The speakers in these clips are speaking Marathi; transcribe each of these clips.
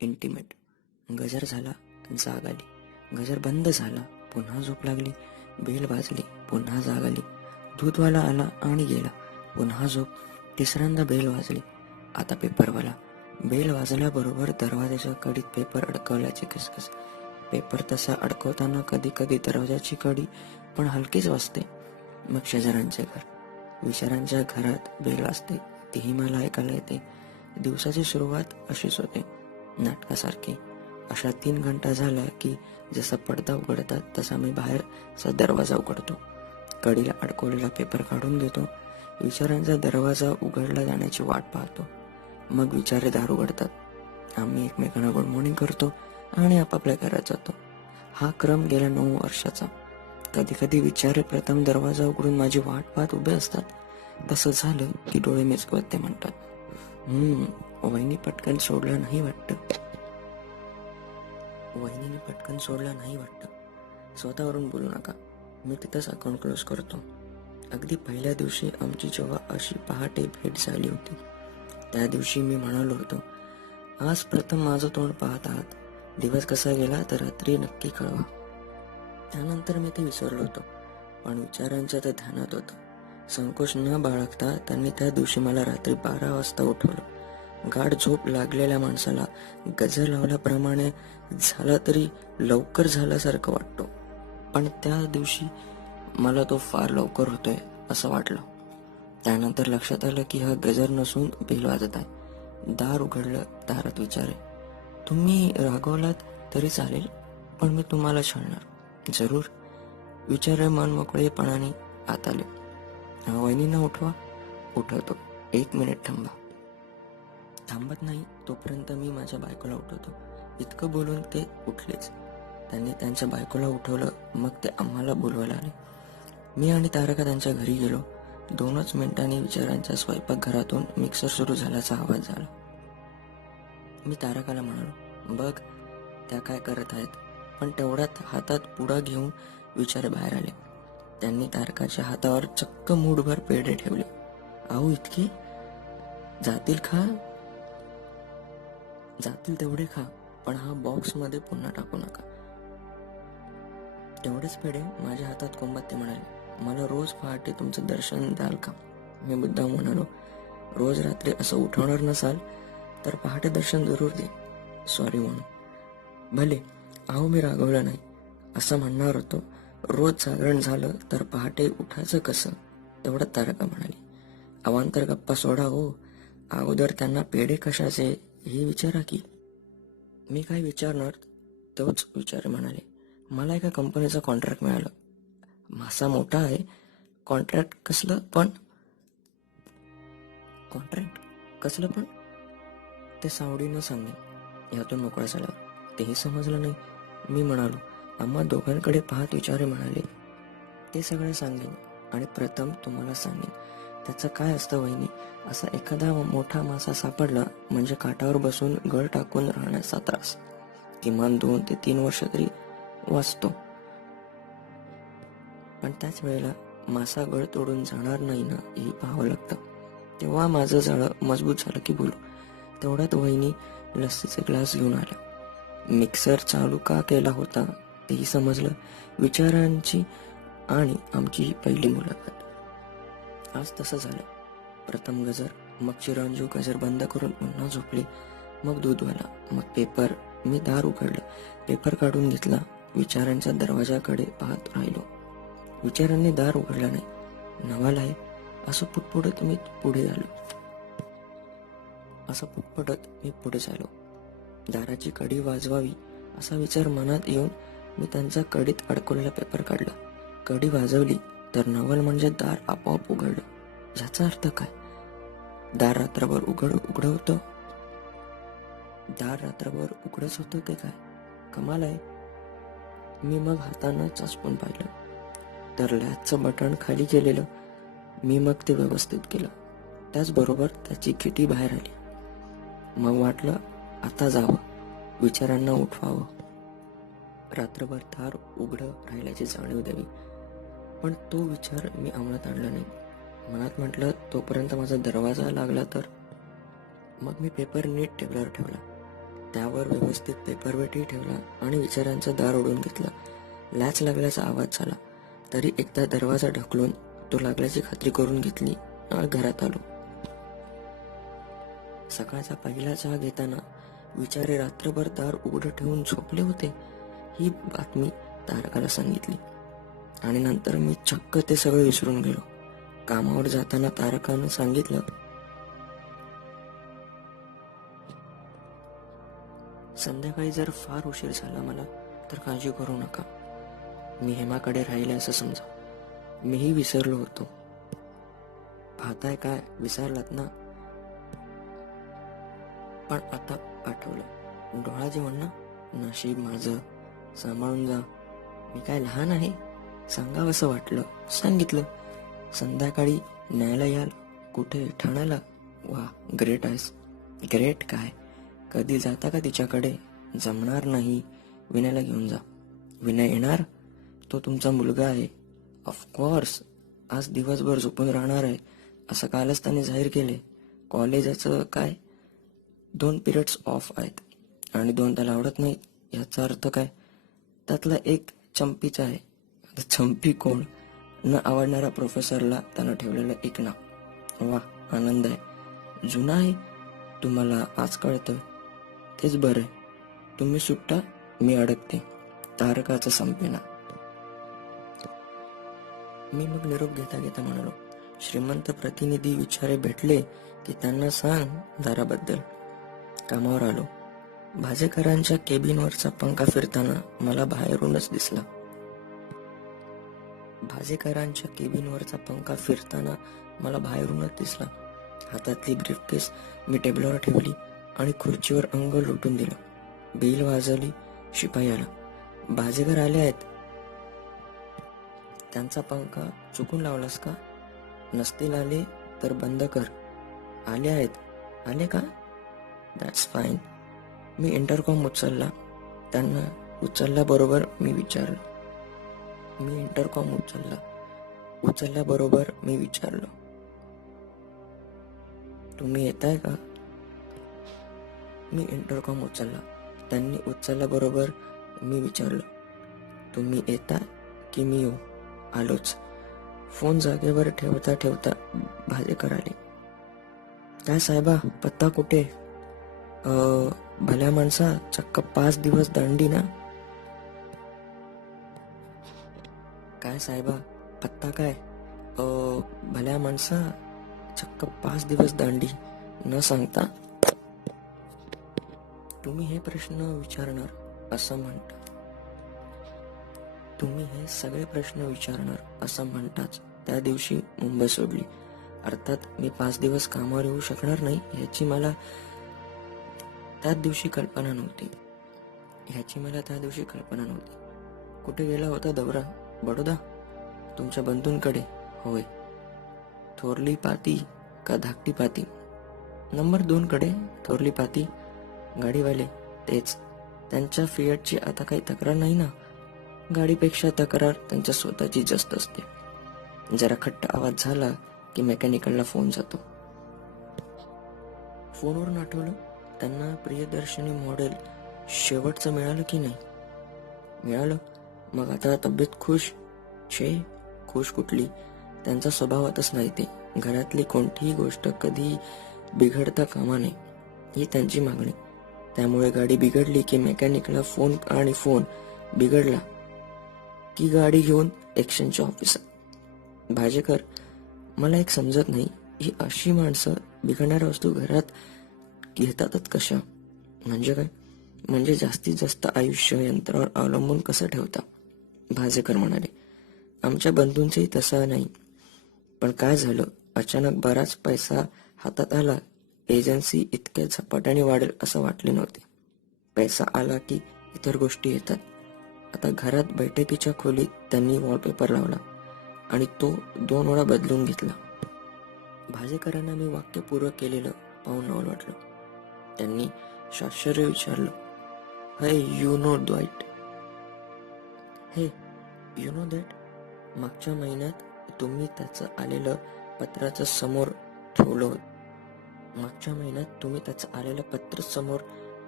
इंटिमेट. गजर झाला, जाग आली. गजर बंद झाला, पुन्हा झोप लागली. बेल वाजली, पुन्हा जाग आली. दूधवाला आला आणि गेला, पुन्हा झोप. तिसऱ्यांदा बेल वाजली, आता पेपरवाला. बेल वाजल्याबरोबर दरवाजाच्या कडीत पेपर अडकवल्याची खसखस. पेपर तसा अडकवताना कधी कधी दरवाजाची कडी पण हलकीच वाजते. मग शेजाऱ्यांचे घर. विचारांच्या घरात बेल वाजते, तीही मला ऐकायला येते. दिवसाची सुरुवात अशीच होते, नाटकासारखी. अशा 3 घंटा झाल्या की जसा पडदा उघडतात तसा मी बाहेरचा दरवाजा उघडतो. कडीला अडकवलेला पेपर काढून घेतो. विचारांचा दरवाजा उघडला जाण्याची वाट पाहतो. मग विचारे दार उघडतात. आम्ही एकमेकांना गुड मॉर्निंग करतो आणि आपापल्या घरात जातो. हा क्रम गेल्या 9 वर्षाचा. कधी कधी विचारे प्रथम दरवाजा उघडून माझी वाट पाहत उभे असतात. तसं झालं की डोळे मिचकवत ते म्हणतात, वहिनी पटकन सोडला नाही वाटतं. वहिनीने पटकन सोडला नाही वाटतं. स्वतःवरून बोलू नका. मी तिथंच अकाउंट क्लोज करतो. अगदी पहिल्या दिवशी आमची जेव्हा अशी पहाटे भेट झाली होती, त्या दिवशी मी म्हणालो होतो, आज प्रथम माझं तोंड पाहत आहात. दिवस कसा गेला तर रात्री नक्की कळवा. त्यानंतर मी ते विसरलो होतो, पण विचारांच्या ते ध्यानात होतं. संकोच न बाळगता त्यांनी त्या दिवशी मला रात्री 12 वाजता उठवलं. गाढ झोप लागलेल्या माणसाला गजर लावल्याप्रमाणे झाला तरी लवकर झाल्यासारखं वाटतो, पण त्या दिवशी मला तो फार लवकर होतोय असं वाटलं. त्यानंतर लक्षात आलं की हा गजर नसून बेल वाजत आहे. दार उघडलं. दारात विचारे, तुम्ही रागवलात तरी चालेल, पण मी तुम्हाला छळणार. जरूर. विचारे मन मोकळेपणाने आत आले. वहिनींना उठवा. उठवतो. 1 मिनिट थांबा. थांबत नाही तोपर्यंत मी माझ्या बायकोला उठवतो. इतकं बोलून ते उठलेच. त्यांनी त्यांच्या बायकोला उठवलं. मग ते आम्हाला बोलवायला आले. मी आणि तारका त्यांच्या घरी गेलो. 2च मिनिटांनी विचारांच्या स्वयंपाकघरातून मिक्सर सुरू झाल्याचा आवाज झाला. मी तारकाला म्हणालो, बघ त्या काय करत आहेत. पण तेवढ्यात हातात पुडा घेऊन विचारे बाहेर आले. त्यांनी तारकाच्या हातावर चक्क मूठभर पेढे ठेवले. आऊ इतके? जातील खा. जातील तेवढे खा, पण हा बॉक्समध्ये पुन्हा टाकू नका. तेवढेच पेढे माझ्या हातात कोंबत ते म्हणाले, मला रोज पहाटे तुमचं दर्शन द्याल का? मी मुद्दाम म्हणालो, रोज रात्री असं उठवणार नसाल तर पहाटे दर्शन जरूर दे. सॉरी म्हणून. भले. आहो मी रागवलं नाही. असं म्हणणार होतो. रोज जागरण झालं तर पहाटे उठायचं कसं? तेवढं तारका म्हणाली, अवांतर गप्पा सोडा हो. अगोदर त्यांना पेढे कशाचे हे विचारा की. मी काय विचारणार तोच विचार म्हणाले, मला एका कंपनीचं कॉन्ट्रॅक्ट मिळालं. मासा मोठा आहे. कॉन्ट्रॅक्ट कसलं पण? कॉन्ट्रॅक्ट कसलं पण? ते सावडीनं सांगेन. यातून मोकळा झाला. तेही समजलं नाही. मी म्हणालो, आम्हा दोघांकडे पाहत विचारे म्हणाले, ते सगळं सांगेन आणि प्रथम तुम्हाला सांगेन. त्याचं काय असतं वहिनी, असा एखादा मोठा मासा सापडला म्हणजे काठावर बसून गळ टाकून राहण्याचा त्रास किमान 2 ते 3 वर्ष तरी वाचतो. पण त्याच वेळेला मासा गळ तोडून जाणार नाही ना हे पाहावं लागतं. तेव्हा माझं जाळं मजबूत झालं की बोलू. तेवढ्यात वहिनी लस्सीचे ग्लास घेऊन आल्या. मिक्सर चालू का केला होता तेही समजलं. विचारांची आणि आमची ही पहिली मुलाखत. आज तसं झालं. प्रथम गजर, मग चिरंजीव गजर बंद करून पुन्हा झोपले. मग दूधवाला, मग पेपर. मी दार उघडलं. पेपर काढून घेतला. विचारांच्या दरवाजाकडे पाहत राहिलो. विचारांनी दार उघडलं नाही. नवाल आहे असं पुटपुटत मी पुढे झालो. दाराची कडी वाजवावी असा विचार मनात येऊन मी त्यांचा कडीत अडकवलेला पेपर काढला. कडी वाजवली तर नवल म्हणजे दार आपोआप उघडलं. याचा अर्थ काय? दार रात्रभर उघडच होतं ते काय? कमाल आहे. मी मग हातानं चाचपून पाहिलं तर लॅचचं बटण खाली केलेलं. मी मग ते व्यवस्थित केलं. त्याचबरोबर त्याची खिटी बाहेर आली. मग वाटलं आता जावं, विचारांना उठवावं, रात्रभर दार उघडं राहिल्याची जाणीव द्यावी. पण तो विचार मी अंमलात आणला नाही. मनात म्हटलं तोपर्यंत माझा दरवाजा लागला तर. मग मी पेपर नीट टेबलावर ठेवला. त्यावर व्यवस्थित पेपरवेटही ठेवला आणि विचारांचं दार ओढून घेतलं. लॅच लागल्याचा आवाज झाला, तरी एकदा दरवाजा ढकलून तो लागल्याची खात्री करून घेतली आणि घरात आलो. सकाळचा पहिला चहा घेताना विचारे रात्रभर दार उघडं ठेवून झोपले होते ही बातमी तारकाला सांगितली आणि नंतर मी चक्क ते सगळं विसरून गेलो. कामावर जाताना तारकानं सांगितलं, संध्याकाळी जर फार उशीर झाला मला तर काळजी करू नका. मी हेमाकडे राहिले असं समजा. मीही विसरलो होतो. पाहताय काय, विसरलात ना? पण आता आठवलं. डोळा जेवण ना, नशीब माझं. सांभाळून जा. मी काय लहान आहे? सांगावं असं वाटलं, सांगितलं. संध्याकाळी न्यायला याल? कुठे, ठाण्याला? वा, ग्रेट आहेस. ग्रेट काय, कधी जाता का तिच्याकडे? जमणार नाही. विनयला घेऊन जा. विनय येणार? तो तुमचा मुलगा आहे. ऑफकोर्स. आज दिवसभर झोपून राहणार आहे असं कालच त्याने जाहीर केले. कॉलेजाचं काय, 2 पिरियड्स ऑफ आहेत आणि 2 त्याला आवडत नाहीत. याचा अर्थ काय? त्यातला एक चंपीचा आहे. चंपी कोण? न आवडणाऱ्या प्रोफेसरला त्यानं ठेवलेलं एक नाव. वा, आनंद आहे. जुना आहे. तुम्हाला आज कळतं. तेच बरं. तुम्ही सुट्टा, मी अडकते. तारकाचं संपेना. मी मग निरोप घेता घेता म्हणालो, श्रीमंत प्रतिनिधी विचारे भेटले की त्यांना सांग दाराबद्दल. कामावर आलो. भाजेकरांच्या केबिनवरचा पंखा फिरताना मला बाहेरूनच दिसला. भाजेकरांच्या केबिनवरचा पंखा फिरताना मला बाहेरूनच दिसला. हातातली ब्रीफकेस मी टेबलवर ठेवली आणि खुर्चीवर अंग लोटून दिलं. बेल वाजवली. शिपाई आला. भाजेकर आले आहेत. त्यांचा पंखा चुकून लावलास का? नसतील आले तर बंद कर. आले आहेत. आले का? That's fine. मी इंटरकॉम उचलला. त्यांना उचलल्याबरोबर मी विचारलं. उचलल्याबरोबर मी विचारलं, तुम्ही येताय का? मी इंटरकॉम उचलला. त्यांनी उचलल्याबरोबर मी विचारलं, तुम्ही येताय की मी येऊ? आलोच. फोन जागेवर ठेवता ठेवता भाजेकर आले. काय साहेबा, पत्ता कुठे? भल्या माणसा, चक्क 5 दिवस दांडी ना? काय साहेबा, पत्ता काय? भल्या माणसा, चक्क 5 दिवस दांडी न सांगता? तुम्ही हे प्रश्न विचारणार असं म्हणता. तुम्ही हे सगळे प्रश्न विचारणार असं म्हणताच त्या दिवशी मुंबई सोडली. अर्थात मी 5 दिवस कामावर येऊ शकणार नाही याची मला त्याच दिवशी कल्पना नव्हती. कुठे गेला होता दौरा? बडोदा? तुमच्या बंधूंकडे? होय. थोरली पाती का धाकटी पाती? नंबर 2 कडे. थोरली पाती. गाडीवाले? तेच. त्यांच्या फिएटची आता काही तक्रार नाही ना? गाडीपेक्षा तक्रार त्यांच्या स्वतःची जास्त असते. जरा खट्ट आवाज झाला की मेकॅनिकलला फोन जातो. फोनवरून आठवलं, त्यांना प्रियदर्शनी मॉडेल शेवटचं मिळालं की नाही? मिळालं. मग आता तब्येत खुश? छे, खुश कुठली, त्यांचा स्वभावातच नाही ते. घरातली कोणतीही गोष्ट कधी बिघडता कामा नये ही त्यांची मागणी. त्यामुळे गाडी बिघडली की मेकॅनिकला फोन आणि फोन बिघडला की गाडी घेऊन एक्सचेंजच्या ऑफिसात. भाजेकर, मला एक समजत नाही, ही अशी माणसं बिघडणाऱ्या वस्तू घरात घेतातच कशा? म्हणजे काय? म्हणजे जास्तीत जास्त आयुष्य यंत्रावर अवलंबून कसं ठेवता? भाजेकर म्हणाले, आमच्या बंधूंचंही तसं नाही. पण काय झालं, अचानक बराच पैसा हातात आला. एजन्सी इतक्या झपाट्याने वाढेल असं वाटले नव्हते. पैसा आला की इतर गोष्टी येतात. आता घरात बैठकीच्या खोलीत त्यांनी वॉलपेपर लावला आणि तो 2 वेळा बदलून घेतला. भाजेकरांना मी वाक्य पूर्ण केलेलं पाहून नवल वाटलं. त्यांनी शाश्चर्य विचारलं, हे यू नो द्वाईट? हे यू नो दॅट? मागच्या महिन्यात तुम्ही त्याचं आलेलं पत्र समोर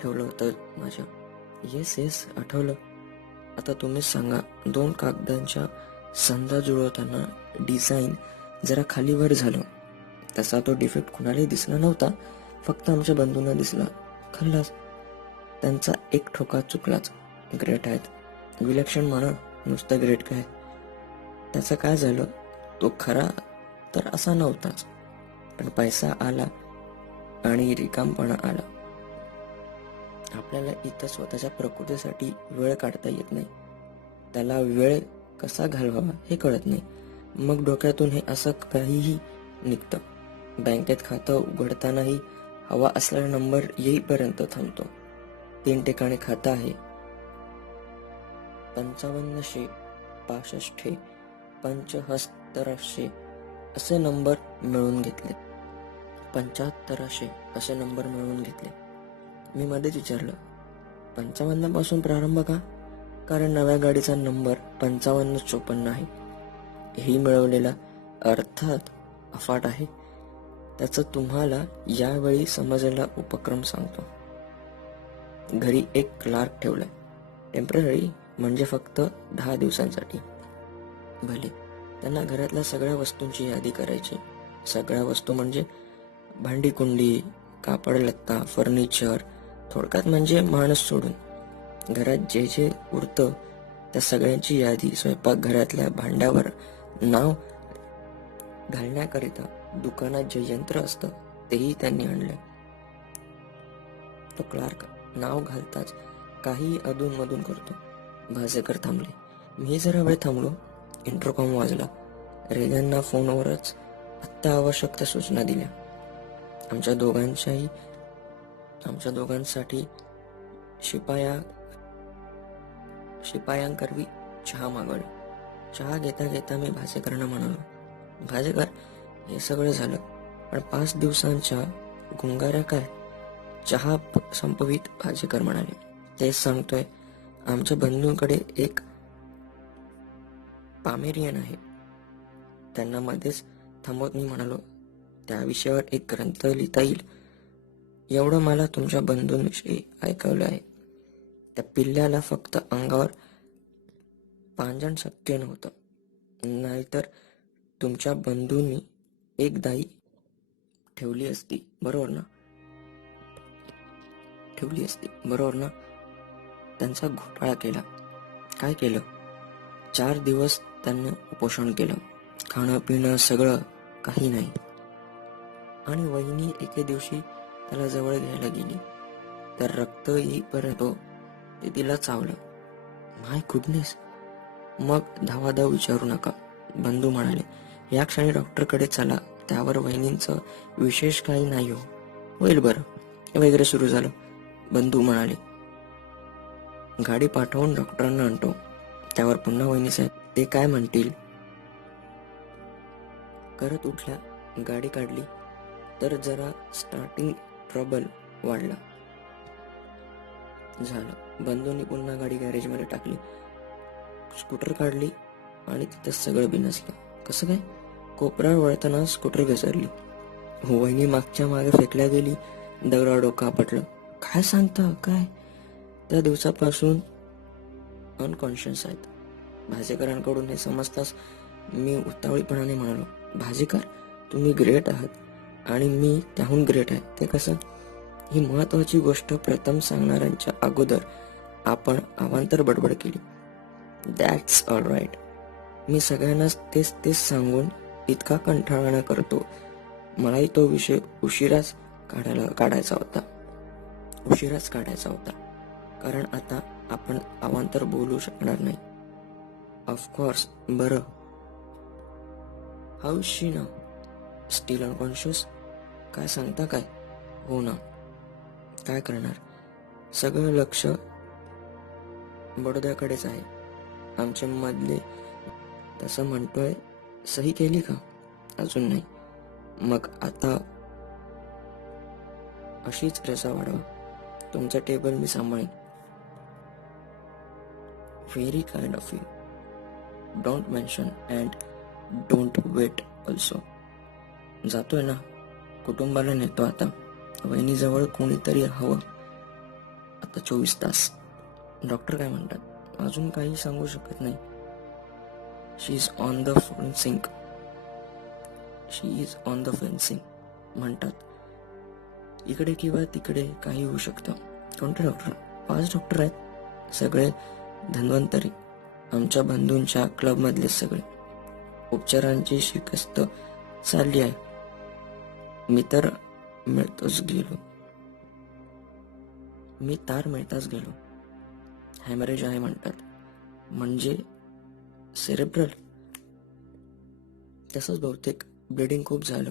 ठेवलं होतं माझ्या. येस आठवलं. आता तुम्हीच सांगा, 2 कागदांच्या संधा जुळवताना डिझाईन जरा खालीवर झालं. तसा तो डिफेक्ट कुणालाही दिसला नव्हता, फक्त आमच्या बंधूंना दिसला. खल्लास. त्यांचा एक ठोका चुकलाच. ग्रेट आहेत. विलक्षण म्हणा, नुसतं ग्रेट काय. त्याचं काय झालं, तो खरा तर असा नव्हताच, पण पैसा आला आणि रिकामपणा आला. आपल्याला इथं स्वतःच्या प्रकृतीसाठी वेळ काढता येत नाही. त्याला वेळ कसा घालवावा हे कळत नाही. मग डोक्यातून हे असं काहीही निघतं. बँकेत खातं उघडतानाही हवा असलेला नंबर येईपर्यंत थांबतो. 3 ठिकाणी खातं आहे. 5500, 6500, 7500 असे नंबर मिळवून घेतले. 7500 असे नंबर मिळवून घेतले. मी मध्येच विचारलं, 55 पासून प्रारंभ का? कारण नव्या गाडीचा नंबर 5554 आहे. ही मिळवलेला अर्थात अफाट आहे. त्याचं तुम्हाला यावेळी समजलेला उपक्रम सांगतो. घरी एक क्लार्क ठेवलाय. टेम्पररी म्हणजे फक्त 10 दिवसांसाठी. भले त्यांना घरातल्या सगळ्या वस्तूंची यादी करायची. सगळ्या वस्तू म्हणजे भांडी कुंडी, कापड लत्ता, फर्निचर, थोडक्यात म्हणजे माणूस सोडून घरात जे जे उरतं त्या सगळ्यांची यादी. स्वयंपाकघरातल्या भांड्यावर नाव घालण्याकरिता दुकानात जे यंत्र असतं तेही त्यांनी आणलंय. तो क्लार्क नाव घालताच काही अधूनमधून करतो. भाजेकर थांबले. मी जरा वेळ थांबलो. इंटरकॉम वाजला. रेगनना फोनवरच अत्यावश्यक सूचना दिल्या. आमच्या दोघांसाठी शिपायांकरवी चहा मागवला. चहा घेता घेता मी भाजेकरांना म्हणालो, भाजेकर, हे सगळं झालं, पण 5 दिवसांच्या गुंगाऱ्या काय? चहा संपवीत भाजेकर म्हणाले, तेच सांगतोय. आमच्या बंधूंकडे एक पामेरियन आहे. त्यांना मध्येच थांबवत मी म्हणालो, त्या विषयावर एक ग्रंथ लिहिता येईल. एवढं मला तुमच्या बंधूंविषयी ऐकवलं आहे. त्या पिल्ल्याला फक्त अंगावर पांजण शक्य नव्हतं, नाहीतर तुमच्या बंधूंनी एक दाई ठेवली असती, बरोबर ना? त्यांचा घोटाळा केला. काय केलं? 4 दिवस त्यांनी उपोषण केलं. खाणं पिणं सगळं काही नाही. आणि वहिनी एके दिवशी त्याला जवळ घ्यायला गेली तर रक्त येईपर्यंत ते तिला चावलं. माय गुडनेस. मग धावाधाव विचारू नका. बंधू म्हणाले, या क्षणी डॉक्टरकडे चला. त्यावर वहिनींचं विशेष काही नाही होईल बरं वगैरे सुरू झालं. बंधू म्हणाले, गाडी पाठवून डॉक्टरांना आणतो. त्यावर पुन्हा वहिनी साहेब, ते काय म्हणतील? करत उठल्या. गाडी काढली तर जरा स्टार्टिंग ट्रबल वाढला. झालं. बंधूंनी पुन्हा गाडी गॅरेजमध्ये टाकली. स्कूटर काढली आणि तिथं सगळं बिनसलं. कसं काय? कोपऱ्यावर वळताना स्कूटर घसरली. वहिनी मागच्या मागे फेकल्या गेली. दगडा डोकं आपटलं. काय सांगता? काय? त्या दिवसापासून अनकॉन्शियस आहेत. भाजेकरांकडून हे समजताच मी उतावळीपणाने म्हणालो, भाजेकर, तुम्ही ग्रेट आहात आणि मी त्याहून ग्रेट आहे. ते कसं? ही महत्वाची गोष्ट प्रथम सांगणाऱ्यांच्या अगोदर आपण अवांतर बडबड केली. That's all right. मी सगळ्यांनाच तेच सांगून इतका कंटाळा न करतो. मलाही तो विषय उशिराच काढायचा होता. कारण आता आपण अवांतर बोलू शकणार नाही. ऑफकोर्स. बरं, how is she now? Steel unconscious? काय सांगता काय? हो ना. काय करणार? सगळं लक्ष बडोद्याकडेच आहे. आमच्या मधले तसं म्हणतोय. सही केली का? अजून नाही. मग आता अशीच रेसा वाढवा. तुमचं टेबल मी सांभाळेन. Very kind of you. Don't mention and don't wait also. जातोय ना. कुटुंबाला नेतो आता. वहिनीजवळ कोणीतरी हवं. आता 24 तास. डॉक्टर काय म्हणतात अजून काही सांगू शकत नाही. She is on the fencing. She is on the fencing म्हणतात. इकडे किंवा तिकडे काही होऊ शकतं. कोणते डॉक्टर? 5 डॉक्टर आहेत, सगळे धन्वंतरी, आमच्या बंधूंच्या क्लबमधले सगळे. उपचारांची शिकस्त चालली आहे. मी तर मिळताच गेलो. हॅमरेज आहे म्हणतात. म्हणजे सेरेब्रल? तसंच बहुतेक. ब्लिडिंग खूप झालं.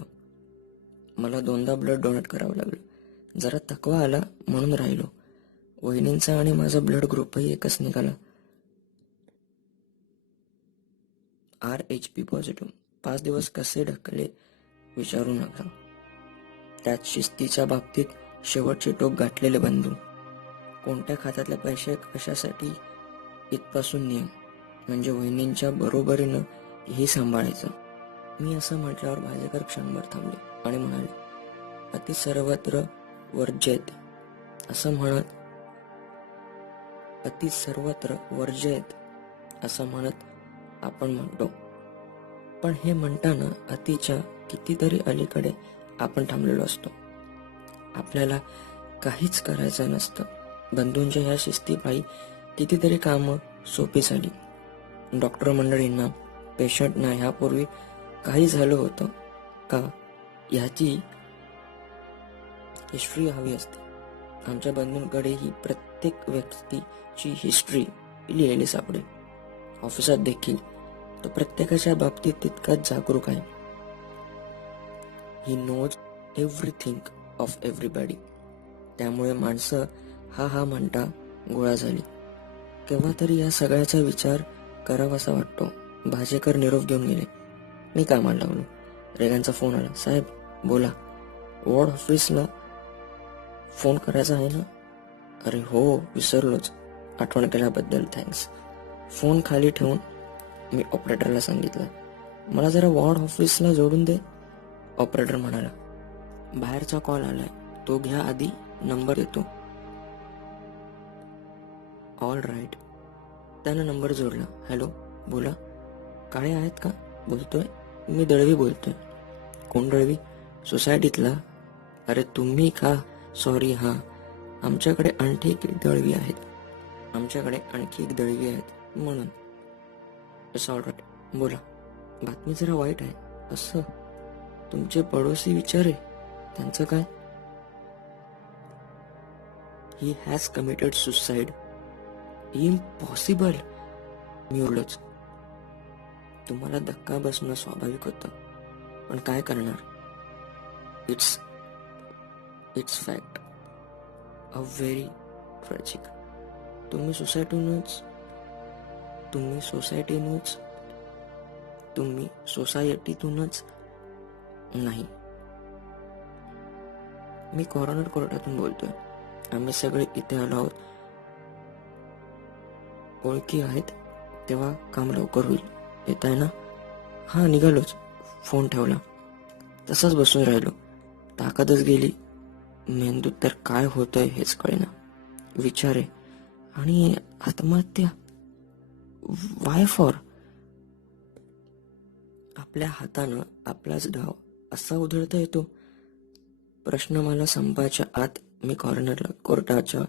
मला 2दा ब्लड डोनेट करावं लागलं. जरा थकवा आला म्हणून राहिलो. वहिनींचा आणि माझा ब्लड ग्रुपही एकच निघाला. RH positive. 5 दिवस कसे ढकले विचारू नका. त्यात शिस्तीच्या बाबतीत शेवटचे टोक गाठलेले बंधू. कोणत्या खात्यातले पैसे कशासाठी इथपासून नियम. म्हणजे वहिनींच्या बरोबरीनं हेही सांभाळायचं. मी असं म्हटल्यावर भाजेकर क्षणभर थांबले आणि म्हणाले, अति सर्वत्र वर्जयत असं म्हणत आपण म्हणतो. पण हे म्हणताना अतिच्या कितीतरी अलीकडे आपण थांबलेलो असतो. आपल्याला काहीच करायचं नसतं. बंधूंच्या ह्या शिस्तीपायी कितीतरी कामं सोपी झाली. डॉक्टर मंडळींना, पेशंटना ह्यापूर्वी काही झालं होतं का ह्याची हिस्ट्री हवी असते. आमच्या बंधूंकडे ही प्रत्येक व्यक्तीची हिस्ट्री लिहिलेली सापडेल. ऑफिसात देखील तो प्रत्येकाच्या बाबतीत तितकाच जागरूक आहे. He knows everything of everybody. त्यामुळे माणसं हा म्हणता गोळा झाली. केव्हा तरी या सगळ्याचा विचार करावासा वाटतो. भाजेकर निरोप घेऊन गेले. मी कामाला लागलो. रेगांचा फोन आला. साहेब बोला. वॉर्ड ऑफिसला फोन करायचा आहे ना? अरे हो, विसरलोच. आठवण केल्याबद्दल थँक्स. फोन खाली ठेवून मी ऑपरेटरला सांगितलं, मला जरा वॉर्ड ऑफिसला जोडून दे. ऑपरेटर म्हणाला, बाहेरचा कॉल आलाय, तो घ्या आधी, नंबर देतो. All right. त्यानं नंबर जोडला. हॅलो, बोला. काळे आहेत का? बोलतोय. मी दळवी बोलतोय. कोण दळवी? सोसायटीतला. अरे तुम्ही का? सॉरी. हां, आमच्याकडे आणखी एक दळवी आहेत. म्हणून. It's all right. बोला. बातमी जरा वाईट आहे. असं? तुमचे पडोसी विचारे, त्यांचं काय? He has committed suicide. Impossible. मी ओरडलोच. तुम्हाला धक्का बसणं स्वाभाविक होतं, पण काय करणार? It's fact. A very tragic. तुम्ही सोसायटीतूनच नाही. मी कॉर्नर कोर्टातून बोलतोय. आम्ही सगळे इथे आलो आहोत. ओळखी आहेत, तेव्हा काम लवकर होईल. येत आहे ना? हा, निघालोच. फोन ठेवला. तसाच बसून राहिलो. ताकदच गेली. मेंदूत तर काय होतंय हेच कळेना. विचारे आणि आत्महत्या. Y for? आपल्या हातानं आपलाच डाव असा उधळता येतो. प्रश्न मला संपायच्या आत मी कोर्टाच्या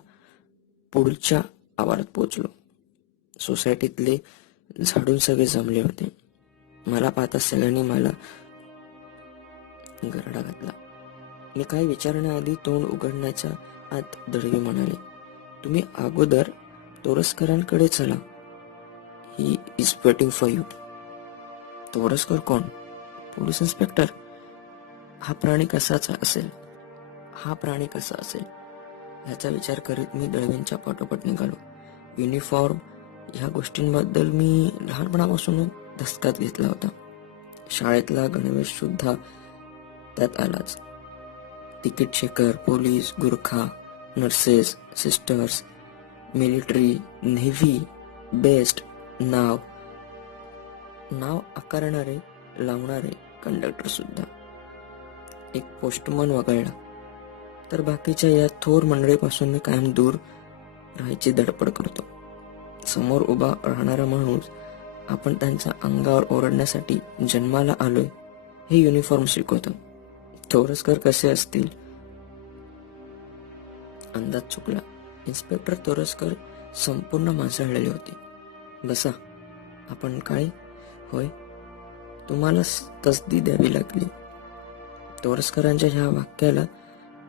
पुढच्या आवारात पोचलो. सोसायटीतले झाडून सगळे जमले होते. मला पाहता सगळ्यांनी मला गरडा घातला. मी काय विचारण्याआधी तोंड उघडण्याच्या आत दळवी म्हणाले, तुम्ही अगोदर तोरसकरांकडे चला. He is waiting for you. Toraskar कोण? Police inspector. हा प्राणी कसा असेल ह्याचा विचार करीत मी दळवींच्या पाठोपाठ निघालो. युनिफॉर्म ह्या गोष्टींबद्दल मी लहानपणापासून धसकाच घेतला होता. शाळेतला गणवेश सुद्धा त्यात आलाच. Ticket checker, police, Gurkha, nurses, sisters, military, navy, BEST, नाव आकारणारे, लावणारे कंडक्टर सुद्धा. एक पोस्टमन वगळला तर बाकीच्या या थोर मंडळीपासून मी कायम दूर राहायची धडपड करतो. समोर उभा राहणारा माणूस आपण त्यांच्या अंगावर ओरडण्यासाठी जन्माला आलोय हे युनिफॉर्म शिकवतो. तोरसकर कसे असतील? अंदाज चुकला. इन्स्पेक्टर तोरसकर संपूर्ण माणसाळलेली होती. बसा. आपण काय? होय. तुम्हाला तसदी द्यावी लागली. तोरसकरांच्या ह्या वाक्याला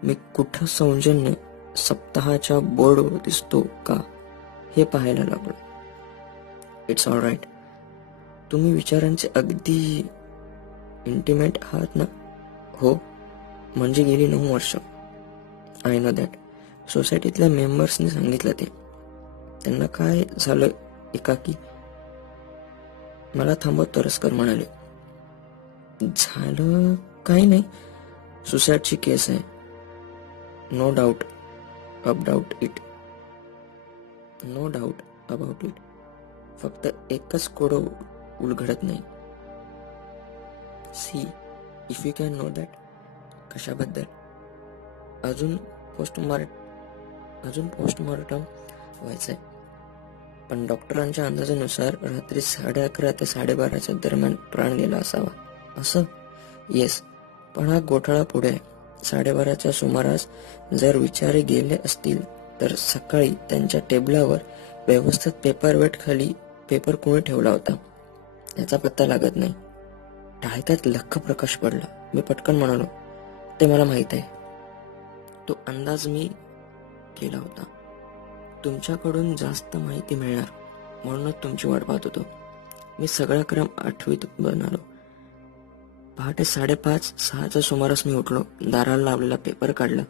मी कुठं सौजन्य सप्ताहाच्या बोर्डवर दिसतो का हे पाहायला लागलो. It's all right. तुम्ही विचारांचे अगदी इंटिमेट आहात ना? हो, म्हणजे गेली 9 वर्ष. I know that. सोसायटीतल्या मेंबर्सनी सांगितलं ते. त्यांना काय झालं एकाकी? मला थांबवत तोरसकर म्हणाले, झालं काही नाही. सुसाईडची केस आहे. No doubt about it. No doubt about it. फक्त एकच कोडं उलगडत नाही. See if you can know that. कशाबद्दल? अजून पोस्टमॉर्टम व्हायचंय. पण डॉक्टरांच्या अंदाजानुसार रात्री 11:30 ते 12:30 दरम्यान प्राण गेला असावा. असं? येस. पण हा घोटाळा पुढे आहे. 12:30च्या सुमारास जर विचारे गेले असतील तर सकाळी त्यांच्या टेबलावर व्यवस्थित पेपरवेट खाली पेपर कोणी ठेवला होता याचा पत्ता लागत नाही. टाळक्यात लख्ख प्रकाश पडला. मी पटकन म्हणालो, ते मला माहित आहे. तो अंदाज मी केला होता. तुमच्याकडून जास्त माहिती मिळणार म्हणूनच तुमची वाट पाहत होतो. मी सगळा क्रम आठवीत बनालो. पहाटे 5:30-6च्या सुमारास मी उठलो. दाराला लावलेला पेपर काढला.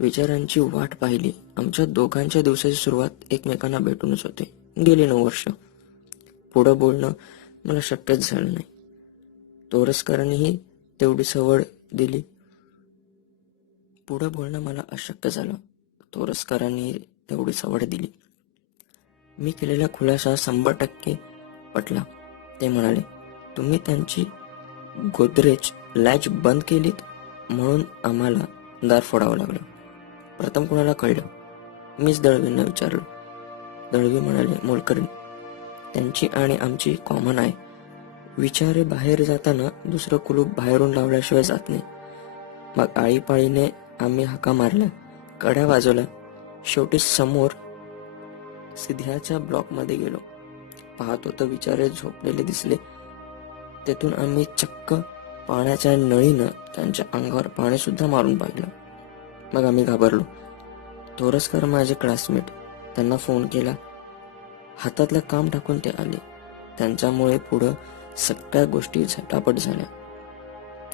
विचारांची वाट पाहिली. आमच्या दोघांच्या दिवसाची सुरुवात एकमेकांना भेटूनच होते. गेली 9 वर्ष. पुढं बोलणं मला शक्यच झालं नाही. तोरसकरांनीही तेवढी सवड दिली. पुढं बोलणं मला अशक्य झालं. तोरसकरांनी तेवढी सवड दिली. मी केलेला खुलासा 100% पटला. ते म्हणाले, तुम्ही त्यांची गोदरेज लॅच बंद केलीत म्हणून आम्हाला दार फोडावं लागलं. प्रथम कुणाला कळलं? मीच दळवींना विचारलं. दळवी म्हणाले, मोलकरीण. त्यांची आणि आमची कॉमन आहे. विचारे बाहेर जाताना दुसरं कुलूप बाहेरून लावल्याशिवाय जात नाही. मग आळीपाळीने आम्ही हाका मारल्या, कड्या वाजवल्या. शेवटी समोर सिध्याच्या ब्लॉकमध्ये गेलो. पाहतो तर विचारे झोपलेले दिसले. तेथून आम्ही चक्क पाण्याच्या नळीनं त्यांच्या अंगावर पाणी सुद्धा मारून पाहिलं. मग आम्ही घाबरलो. तोरसकर माझे क्लासमेट. त्यांना फोन केला. हातातलं काम टाकून ते आले. त्यांच्यामुळे पुढं सगळ्या गोष्टी झटापट झाल्या.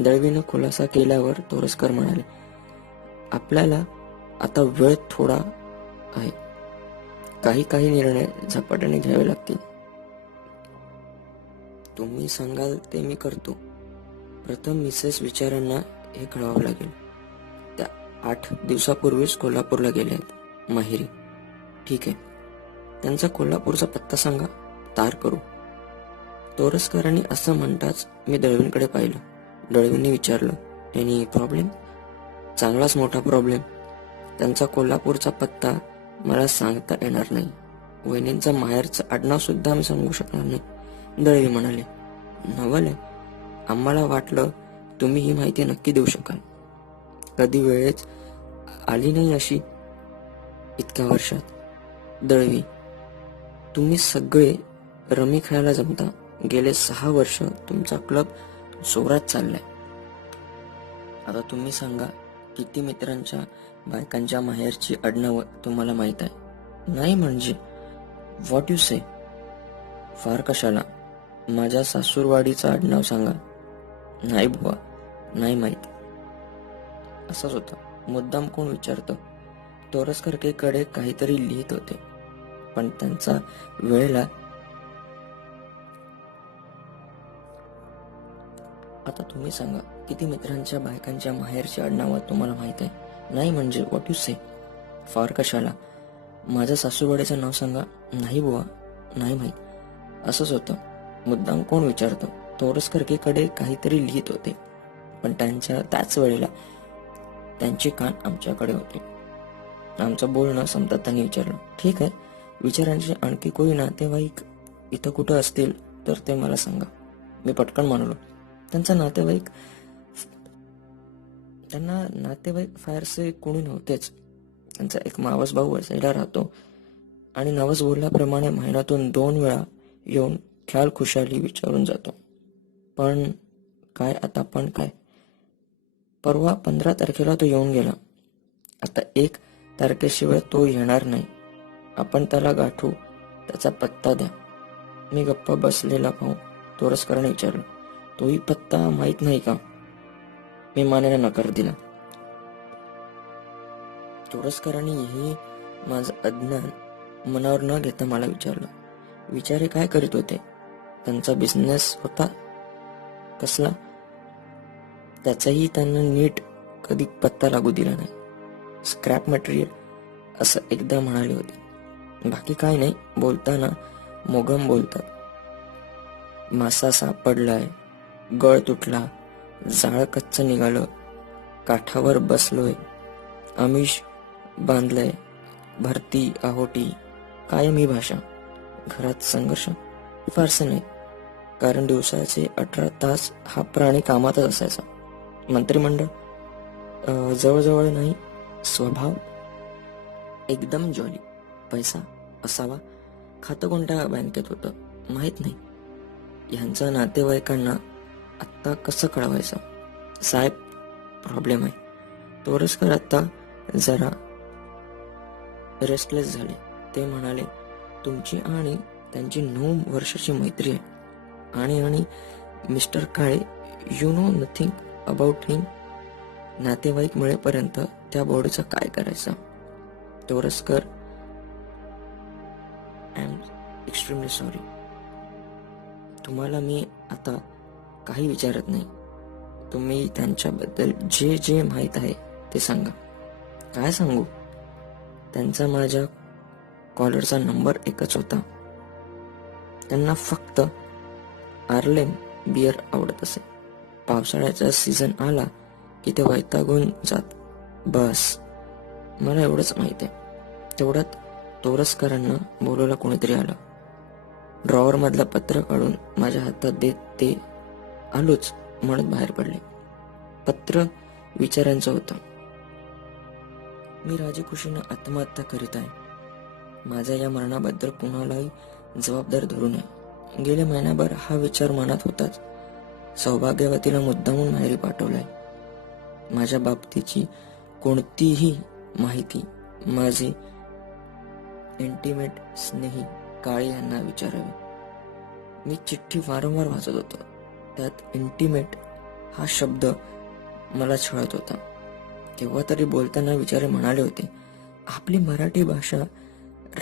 दळवीनं खुलासा केल्यावर तोरसकर म्हणाले, आपल्याला आता वेळ थोडा आहे. काही निर्णय झपाट्याने घ्यावे लागतील. तुम्ही सांगाल ते मी करतो. प्रथम मिसेस विचारांना हे कळवावं लागेल. त्या 8 दिवसापूर्वीच कोल्हापूरला गेल्या आहेत. माहेरी. ठीक आहे. त्यांचा कोल्हापूरचा पत्ता सांगा. तार करू. तोरसकरांनी असं म्हणताच मी दळवींकडे पाहिलं. दळवींनी विचारलं, एनी प्रॉब्लेम? चांगलाच मोठा प्रॉब्लेम. त्यांचा कोल्हापूरचा पत्ता मला सांगता येणार नाही. वहिनींचा माहेरचं आडनाव सुद्धा मी सांगू शकणार नाही. दळवी म्हणाले, नवल आहे. आम्हाला वाटलं तुम्ही ही माहिती नक्की देऊ शकाल. कधी वेळेच आली नाही अशी इतक्या वर्षात. दळवी, तुम्ही सगळे रमी खेळायला जमता. गेले 6 वर्ष तुमचा क्लब जोरात चाललाय. आता तुम्ही सांगा, किती मित्रांच्या बायकांच्या माहेरची आडनावं तुम्हाला माहित आहे? नाही म्हणजे व्हॉट यू से? फार कशाला, माझ्या सासूरवाडीचं आडनाव सांगा. नाही बुवा, नाही माहित. असंच होतं. मुद्दाम कोण विचारतं? तोरसकरकडे काहीतरी लिहित होते, पण त्यांचा वेळेला. आता तुम्ही सांगा, किती मित्रांच्या बायकांच्या माहेरची आडनावं तुम्हाला माहित आहे? नाही म्हणजे व्हॉट यू से? फार कशाला, माझ्या सासूरवाडीचं नाव सांगा. नाही बुवा, नाही माहित. असंच होतं. मुद्दाम कोण विचारतं? तोरसकरकडे काहीतरी लिहित होते, पण त्याच वेळेला त्यांचे कान आमच्याकडे होते. आमचं बोलणं संपतात त्यांनी विचारलं, ठीक आहे, विचारांचे आणखी कोणी नातेवाईक इथं कुठं असतील तर ते मला सांगा. मी पटकन म्हणालो, त्यांचा नातेवाईक त्यांना नातेवाईक फारसे कोणी नव्हतेच. त्यांचा एक मावस भाऊ वसईला राहतो आणि नवस बोलल्याप्रमाणे महिन्यातून 2 वेळा येऊन ख्याल खुशाली विचारून जातो. पण काय परवा 15 तारखेला तो येऊन गेला. आता 1 तारखेशिवाय तो येणार नाही. आपण त्याला गाठू, त्याचा पत्ता द्या. मी गप्पा बसलेला पाहून तोरसकरांनी विचारलं, तोही पत्ता माहीत नाही का? मी मानेने नकार दिला. तोरसकरांनी हे माझं अज्ञान मनावर न घेता मला विचारलं, विचारे काय करीत होते? त्यांचा बिझनेस होता कसला? त्याचाही त्यांना नीट कधी पत्ता लागू दिला नाही. स्क्रॅप मटेरियल असं एकदा म्हणाले होते. बाकी काय नाही. बोलताना मोगम बोलतात. मासा सापडलाय, गळ तुटला, जाळ कच्चं निघालं, काठावर बसलोय, आमिष बांधलंय, भरती आहोटी, कायम ही भाषा. घरात संघर्ष फारसं नाही, कारण दिवसाचे 18 तास हा प्राणी कामातच असायचा. मंत्रिमंडळ जवळजवळ नाही. स्वभाव एकदम जॉली. पैसा असावा. खातं कोणत्या बँकेत होतं माहीत नाही. ह्यांचा नातेवाईकांना आत्ता कसं कळवायचं? साहेब, प्रॉब्लेम आहे. तोरसकर आत्ता जरा रेस्टलेस झाले. ते म्हणाले, तुमची आणि त्यांची 9 वर्षाची मैत्री आहे आणि mister Kale, you know nothing about him. नातेवाईक मिळेपर्यंत त्या बॉडीचं काय करायचं? Toraskar, I am extremely sorry. तुम्हाला मी आता काही विचारत नाही. तुम्ही त्यांच्याबद्दल जे जे माहीत आहे ते सांगा. काय सांगू? त्यांचा माझ्या कॉलरचा नंबर एकच होता. त्यांना फक्त आर्लेम बियर आवडत असे. पावसाळ्याचा सीझन आला की ते वैतागून जात. बस, मला एवढंच माहित आहे. तेवढ्यात तोरसकरांना बोलायला कोणीतरी आलं. ड्रॉवर मधलं पत्र काढून माझ्या हातात देत ते आलोच म्हणत बाहेर पडले. पत्र विचारांचं होतं. मी राजीखुशीनं आत्महत्या करीत आहे. माझ्या या मरणाबद्दल कुणालाही जबाबदार धरू नये. गेले महिनाभर हा विचार मनात होताच. सौभाग्यवतीला मुद्दामून माहेरी पाठवलाय. माझ्या बाबतीची कोणतीही माहिती माझे इंटिमेट स्नेही काळे यांना विचारावी. मी चिठ्ठी वारंवार वाचत होतो. त्यात इंटिमेट हा शब्द मला छळत होता. केव्हा तरी बोलताना विचारे म्हणाले होते, आपली मराठी भाषा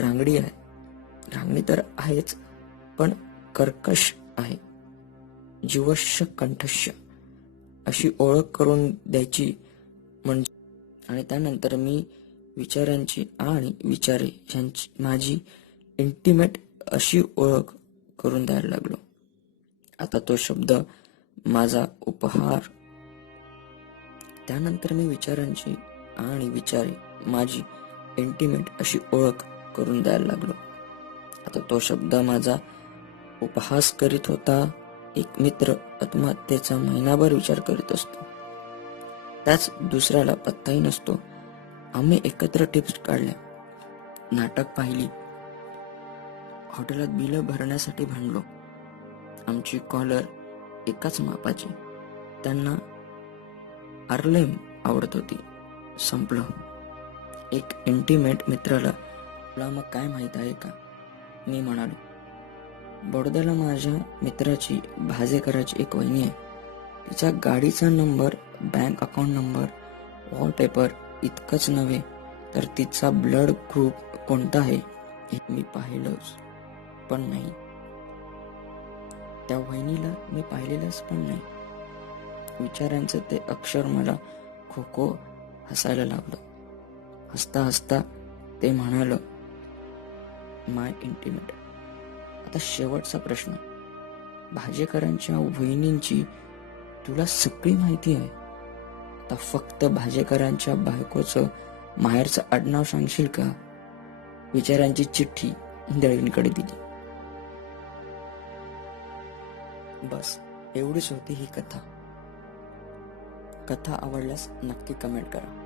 रांगडी आहे. रांगडी तर आहेच, पण कर्कश आहे. जीवश्य कंठस्य अशी ओळख करून द्यायची म्हणजे. आणि त्यानंतर मी विचारांची आणि विचारे यांची माझी इंटिमेट अशी ओळख करून द्यायला लागलो. आता तो शब्द माझा उपहार. त्यानंतर मी विचारांची आणि विचारे माझी इंटिमेट अशी ओळख करून द्यायला लागलो. आता तो शब्द माझा उपहास करीत होता. एक मित्र आत्महत्येचा महिनाभर विचार करीत असतो. त्याच दुसऱ्याला पत्ताही नसतो. आम्ही एकत्र टिप्स काढल्या, नाटक पाहिली, हॉटेलात बिलं भरण्यासाठी भांडलो. आमची कॉलर एकाच मापाची. त्यांना आर्लेम आवडत होती. संपलं. एक इंटिमेट मित्राला, तुला मग काय माहित आहे का? मी म्हणालो. बडोद्याला माझ्या मित्राची भाजेकराची एक वहिनी आहे. तिच्या गाडीचा number, bank account number, wallpaper इतकंच नव्हे तर तिचा ब्लड ग्रुप कोणता आहे हे मी पाहिलंच पण नाही. त्या वहिनीला मी पाहिलेलंच पण नाही. विचारांचं ते अक्षर मला खो खो हसायला लागलं. हसता हसता ते म्हणालं, माय इंटिमेट. आता शेवटचा प्रश्न. भाजेकरांच्या वहिनींची तुला सगळी माहिती आहे. आता फक्त भाजेकरांच्या बायकोचं माहेरचं आडनाव सांगशील का? विचारांची चिठ्ठी दळवींकडे दिली. बस एवढीच होती ही कथा. कथा आवडल्यास नक्की कमेंट करा.